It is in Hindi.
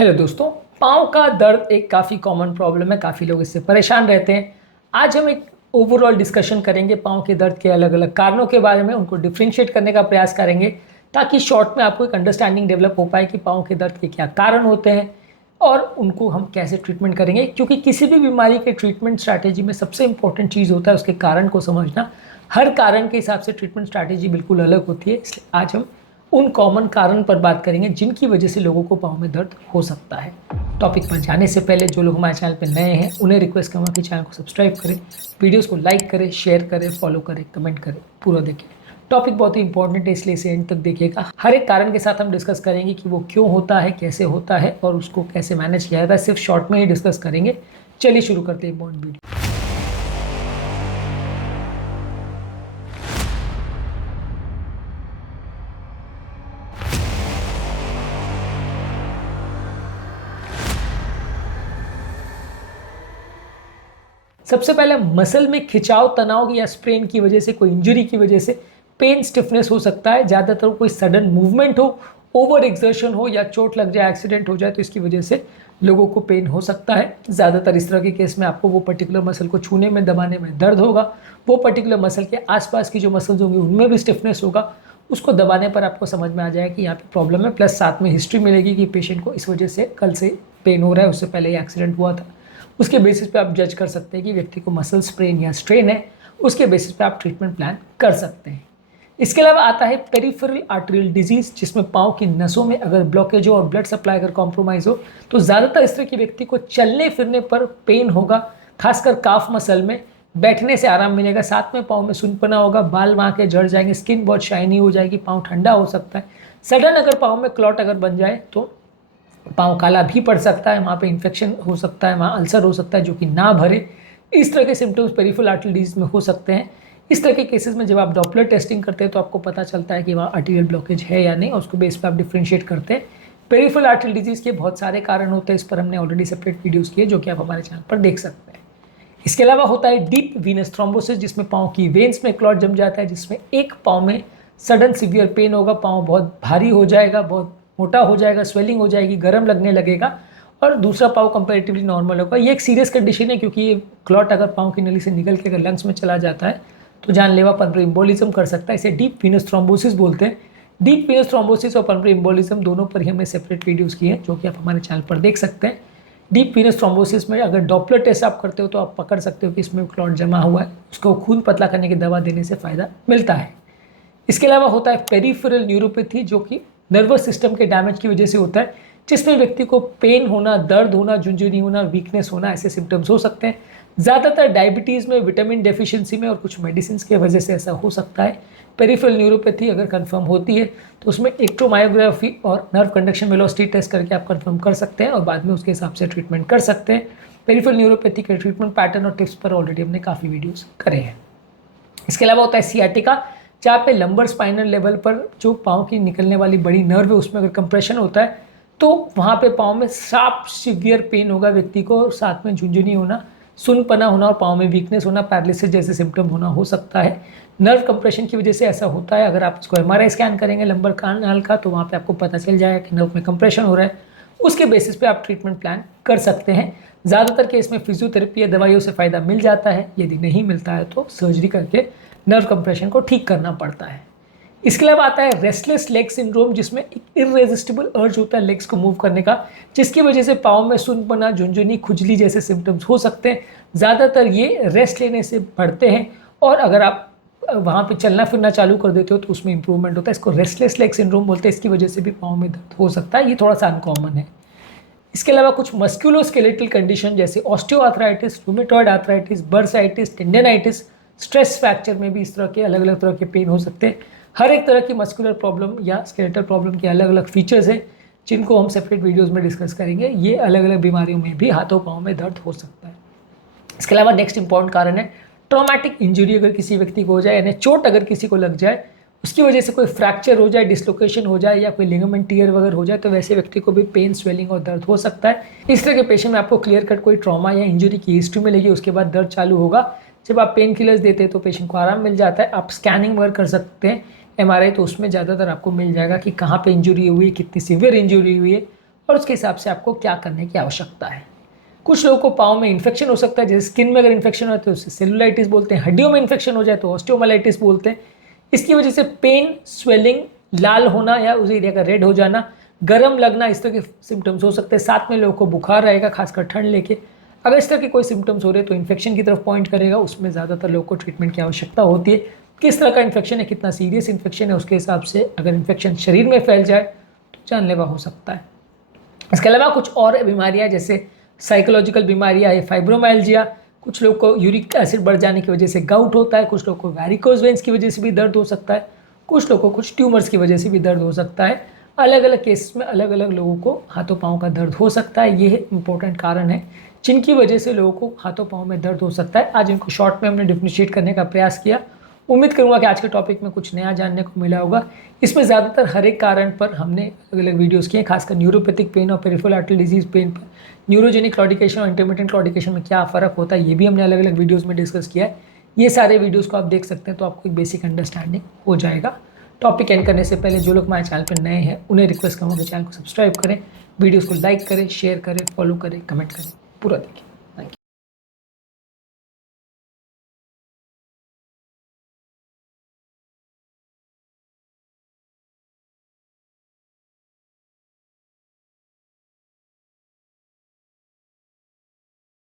हेलो दोस्तों, पाँव का दर्द एक काफ़ी कॉमन प्रॉब्लम है। काफ़ी लोग इससे परेशान रहते हैं। आज हम एक ओवरऑल डिस्कशन करेंगे पाँव के दर्द के अलग अलग कारणों के बारे में, उनको डिफ्रेंशिएट करने का प्रयास करेंगे ताकि शॉर्ट में आपको एक अंडरस्टैंडिंग डेवलप हो पाए कि पाँव के दर्द के क्या कारण होते हैं और उनको हम कैसे ट्रीटमेंट करेंगे। क्योंकि किसी भी बीमारी के ट्रीटमेंट स्ट्रैटेजी में सबसे इंपॉर्टेंट चीज़ होता है उसके कारण को समझना। हर कारण के हिसाब से ट्रीटमेंट स्ट्रैटेजी बिल्कुल अलग होती है, इसलिए आज हम उन कॉमन कारण पर बात करेंगे जिनकी वजह से लोगों को पाँव में दर्द हो सकता है। टॉपिक पर जाने से पहले जो लोग हमारे चैनल पर नए हैं उन्हें रिक्वेस्ट करूँगा कि चैनल को सब्सक्राइब करें, वीडियोस को लाइक करें, शेयर करें, फॉलो करें, कमेंट करें, पूरा देखें। टॉपिक बहुत ही इंपॉर्टेंट है, इसलिए इसे एंड तक देखिएगा। हर एक कारण के साथ हम डिस्कस करेंगे कि वो क्यों होता है, कैसे होता है और उसको कैसे मैनेज किया जाता है। सिर्फ शॉर्ट में ही डिस्कस करेंगे। चलिए शुरू करते हैं इंपॉर्टेंट वीडियो। सबसे पहले मसल में खिंचाव, तनाव या स्ट्रेन की वजह से, कोई इंजरी की वजह से पेन, स्टिफनेस हो सकता है। ज़्यादातर कोई सडन मूवमेंट हो, ओवर एक्सर्शन हो या चोट लग जाए, एक्सीडेंट हो जाए तो इसकी वजह से लोगों को पेन हो सकता है। ज़्यादातर इस तरह के केस में आपको वो पर्टिकुलर मसल को छूने में, दबाने में दर्द होगा। वो पर्टिकुलर मसल के आसपास की जो मसल्स होंगी उनमें भी स्टिफनेस होगा। उसको दबाने पर आपको समझ में आ जाएगा कि यहाँ पे प्रॉब्लम है, प्लस साथ में हिस्ट्री मिलेगी कि पेशेंट को इस वजह से कल से पेन हो रहा है, उससे पहले ही एक्सीडेंट हुआ था। उसके बेसिस पे आप जज कर सकते हैं कि व्यक्ति को मसल स्प्रेन या स्ट्रेन है। उसके बेसिस पे आप ट्रीटमेंट प्लान कर सकते हैं। इसके अलावा आता है पेरिफेरल आर्टरियल डिजीज, जिसमें पाँव की नसों में अगर ब्लॉकेज हो और ब्लड सप्लाई अगर कॉम्प्रोमाइज हो तो ज़्यादातर इस तरह के व्यक्ति को चलने फिरने पर पेन होगा, खासकर काफ मसल में। बैठने से आराम मिलेगा, साथ में पाँव में सुनपना होगा, बाल वहाँ के झड़ जाएंगे, स्किन बहुत शाइनी हो जाएगी, पाँव ठंडा हो सकता है। सडन अगर पाँव में क्लॉट अगर बन जाए तो पाँव काला भी पड़ सकता है, वहाँ पे इन्फेक्शन हो सकता है, वहाँ अल्सर हो सकता है जो कि ना भरे। इस तरह के सिम्टम्स पेरिफेरल आर्टरियल डिजीज में हो सकते हैं। इस तरह के केसेस में जब आप डॉपलर टेस्टिंग करते हैं तो आपको पता चलता है कि वहाँ आर्टरियल ब्लॉकेज है या नहीं, और उसको बेस पे आप डिफ्रेंशिएट करते हैं। पेरिफेरल आर्टरियल डिजीज के बहुत सारे कारण होते हैं, इस पर हमने ऑलरेडी सेपरेट वीडियोज़ किए जो कि आप हमारे चैनल पर देख सकते हैं। इसके अलावा होता है डीप वीनस थ्रोम्बोसिस, जिसमें पाँव की वेन्स में क्लॉट जम जाता है, जिसमें एक पाँव में सडन सीवियर पेन होगा, पाँव बहुत भारी हो जाएगा, बहुत मोटा हो जाएगा, स्वेलिंग हो जाएगी, गर्म लगने लगेगा, और दूसरा पाँव कंपैरेटिवली नॉर्मल होगा। ये एक सीरियस कंडीशन है क्योंकि ये क्लॉट अगर पाँव की नली से निकल के अगर लंग्स में चला जाता है तो जानलेवा पल्मोनरी एम्बोलिज्म कर सकता है। इसे डीप वीनस थ्रोम्बोसिस बोलते हैं। डीप वीनस थ्रोम्बोसिस और पल्मोनरी एम्बोलिज्म दोनों पर ही हमने सेपरेट वीडियोज़ किए हैं जो कि आप हमारे चैनल पर देख सकते हैं। डीप वीनस थ्रोम्बोसिस में अगर डॉपलर टेस्ट आप करते हो तो आप पकड़ सकते हो कि इसमें क्लॉट जमा हुआ है। उसको खून पतला करने की दवा देने से फ़ायदा मिलता है। इसके अलावा होता है पेरिफेरल न्यूरोपैथी, जो कि नर्वस सिस्टम के डैमेज की वजह से होता है, जिसमें व्यक्ति को पेन होना, दर्द होना, झुंझुनी होना, वीकनेस होना, ऐसे सिम्टम्स हो सकते हैं। ज़्यादातर डायबिटीज़ में, विटामिन डेफिशिएंसी में और कुछ मेडिसिन की वजह से ऐसा हो सकता है। पेरिफेरल न्यूरोपैथी अगर कंफर्म होती है तो उसमें इलेक्ट्रोमायोग्राफी और नर्व कंडक्शन वेलोसिटी टेस्ट करके आप कंफर्म कर सकते हैं और बाद में उसके हिसाब से ट्रीटमेंट कर सकते हैं। पेरिफेरल न्यूरोपैथी के ट्रीटमेंट पैटर्न और टिप्स पर ऑलरेडी हमने काफ़ी वीडियोज़ करे हैं। इसके अलावा होता है सियाटिका, जहाँ पे लंबर स्पाइनल लेवल पर जो पाँव की निकलने वाली बड़ी नर्व है उसमें अगर कंप्रेशन होता है तो वहाँ पे पाँव में शार्प सीवियर पेन होगा व्यक्ति को, और साथ में झुंझुनी होना, सुनपना होना और पाँव में वीकनेस होना, पैरालिसिस जैसे सिम्टम होना हो सकता है। नर्व कंप्रेशन की वजह से ऐसा होता है। अगर आप इसको एमआरआई स्कैन करेंगे लंबर कानाल का तो वहाँ पे आपको पता चल जाएगा कि नर्व में कंप्रेशन हो रहा है। उसके बेसिस पे आप ट्रीटमेंट प्लान कर सकते हैं। ज़्यादातर केस में फिजियोथेरेपी या दवाइयों से फ़ायदा मिल जाता है। यदि नहीं मिलता है तो सर्जरी करके नर्व कंप्रेशन को ठीक करना पड़ता है। इसके अलावा आता है रेस्टलेस लेग सिंड्रोम, जिसमें एक इरेजिस्टिबल अर्ज होता है लेग्स को मूव करने का, जिसकी वजह से पाँव में सुनपना, झुंझुनी, खुजली जैसे सिम्टम्स हो सकते हैं। ज़्यादातर ये रेस्ट लेने से बढ़ते हैं और अगर आप वहाँ पे चलना फिरना चालू कर देते हो तो उसमें इंप्रूवमेंट होता है। इसको रेस्टलेस लेग सिंड्रोम बोलते हैं। इसकी वजह से भी पाँव में दर्द हो सकता है। ये थोड़ा सा अनकॉमन है। इसके अलावा कुछ मस्कुलोस्केलेटल कंडीशन जैसे osteoarthritis, rheumatoid arthritis, bursitis, tendinitis, stress fracture में भी इस तरह के अलग अलग तरह के पेन हो सकते हैं। हर एक तरह की मस्कुलर प्रॉब्लम या स्केलेटल प्रॉब्लम के अलग अलग फीचर्स हैं जिनको हम सेपरेट वीडियोस में डिस्कस करेंगे। ये अलग अलग बीमारियों में भी हाथों पाँव में दर्द हो सकता है। इसके अलावा नेक्स्ट इंपॉर्टेंट कारण है ट्रॉमेटिक इंजरी। अगर किसी व्यक्ति को हो जाए, यानी चोट अगर किसी को लग जाए, उसकी वजह से कोई फ्रैक्चर हो जाए, डिसलोकेशन हो जाए या कोई लिगामेंट टियर वगैरह हो जाए तो वैसे व्यक्ति को भी पेन, स्वेलिंग और दर्द हो सकता है। इस तरह के पेशेंट में आपको क्लियर कट कोई ट्रॉमा या इंजरी की हिस्ट्री मिलेगी, उसके बाद दर्द चालू होगा। जब आप पेन किलर्स देते हैं तो पेशेंट को आराम मिल जाता है। आप स्कैनिंग वगैरह कर सकते हैं, एमआरआई, तो उसमें ज़्यादातर आपको मिल जाएगा कि कहाँ पे इंजरी हुई है, कितनी सीवियर इंजरी हुई है और उसके हिसाब से आपको क्या करने की आवश्यकता है। कुछ लोगों को पाँव में इन्फेक्शन हो सकता है, जैसे स्किन में अगर इन्फेक्शन हो तो उसे सेलुलाइटिस बोलते हैं, हड्डियों में इन्फेक्शन हो जाए तो ऑस्टियोमाइलाइटिस बोलते हैं। इसकी वजह से पेन, स्वेलिंग, लाल होना या उस एरिया का रेड हो जाना, गर्म लगना, इस तरह के सिम्टम्स हो सकते हैं। साथ में लोगों को बुखार रहेगा, खासकर ठंड लेके। अगर इस तरह के कोई सिम्टम्स हो रहे हैं तो इन्फेक्शन की तरफ पॉइंट करेगा, उसमें ज़्यादातर लोगों को ट्रीटमेंट की आवश्यकता होती है। किस तरह का इन्फेक्शन है, कितना सीरियस इन्फेक्शन है, उसके हिसाब से अगर इन्फेक्शन शरीर में फैल जाए तो जानलेवा हो सकता है। इसके अलावा कुछ और बीमारियां जैसे साइकोलॉजिकल बीमारियां है, फाइब्रोमाइल्जिया, कुछ लोग को यूरिक एसिड बढ़ जाने की वजह से गाउट होता है, कुछ लोग को वैरिकोज वेन्स की वजह से भी दर्द हो सकता है, कुछ लोगों को कुछ ट्यूमर्स की वजह से भी दर्द हो सकता है। अलग अलग केसेस में अलग अलग लोगों को हाथों पाँव का दर्द हो सकता है। ये इंपॉर्टेंट कारण है जिनकी वजह से लोगों को हाथों पाँव में दर्द हो सकता है। आज इनको शॉर्ट में हमने डिफ्रेंशिएट करने का प्रयास किया। उम्मीद करूंगा कि आज के टॉपिक में कुछ नया जानने को मिला होगा। इसमें ज़्यादातर हर एक कारण पर हमने अलग अलग वीडियोस किए, खासकर न्यूरोपैथिक पेन और पेरिफेरल आर्टरी डिजीज पेन पर न्यूरोजेनिक क्लॉडिकेशन और इंटरमिटेंट क्लॉडिकेशन में क्या फ़र्क होता है, ये भी हमने अलग अलग वीडियोज़ में डिस्कस किया है। ये सारे वीडियोज़ को आप देख सकते हैं, तो आपको एक बेसिक अंडरस्टैंडिंग हो जाएगा। टॉपिक एंड करने से पहले जो लोग हमारे चैनल पर नए हैं उन्हें रिक्वेस्ट करूँगा कि चैनल को सब्सक्राइब करें, वीडियोज़ को लाइक करें, शेयर करें, फॉलो करें, कमेंट करें, पूरा देखें।